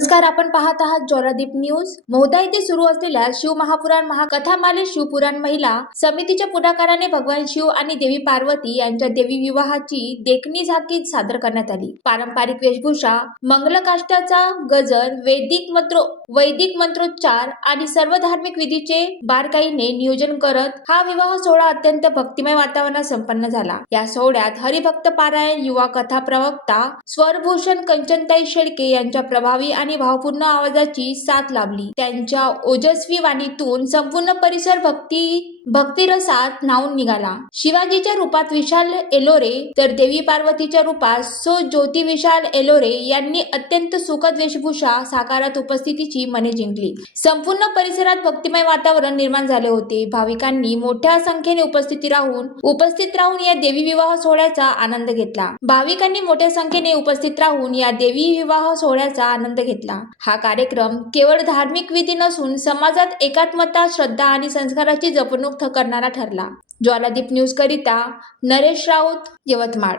नमस्कार, आपण पाहत आहात ज्वालादीप न्यूज. मौदा येथे सुरू असलेल्या शिवमहापुराण महाकथामालेत शिवपुराण महिला समितीच्या पुढाकाराने भगवान शिव आणि देवी पार्वती यांच्या देवी विवाहाची देखणी झाकी सादर करण्यात आली. पारंपरिक वेशभूषा, मंगलकाष्ठाचा गजर, वैदिक मंत्रोच्चार आणि सर्व धार्मिक विधीचे बारकाईने नियोजन करत हा विवाह सोहळा अत्यंत भक्तिमय वातावरणात संपन्न झाला. या सोहळ्यात हरिभक्त पारायण, युवा कथा प्रवक्ता स्वरभूषण कंचनताई शेळके यांच्या प्रभावी आणि भावपूर्ण आवाजाची साथ लाभली. त्यांच्या ओजस्वी वाणीतून संपूर्ण परिसर भक्तिरसात न्हाऊन निघाला. शिवाजीच्या रूपात विशाल एलोरे तर देवी पार्वतीच्या रूपात सो ज्योती विशाल एलोरे यांनी अत्यंत सुखद वेशभूषा साकारत उपस्थितीची मने जिंकली. संपूर्ण परिसरात भक्तिमय वातावरण निर्माण झाले होते. भाविकांनी मोठ्या संख्येने उपस्थित राहून या देवी विवाह सोहळ्याचा आनंद घेतला. हा कार्यक्रम केवळ धार्मिक विधी नसून समाजात एकात्मता, श्रद्धा आणि संस्काराची जपणूक करणारा ठरला. ज्वालादीप न्यूज करिता नरेश राऊत, यवतमाळ.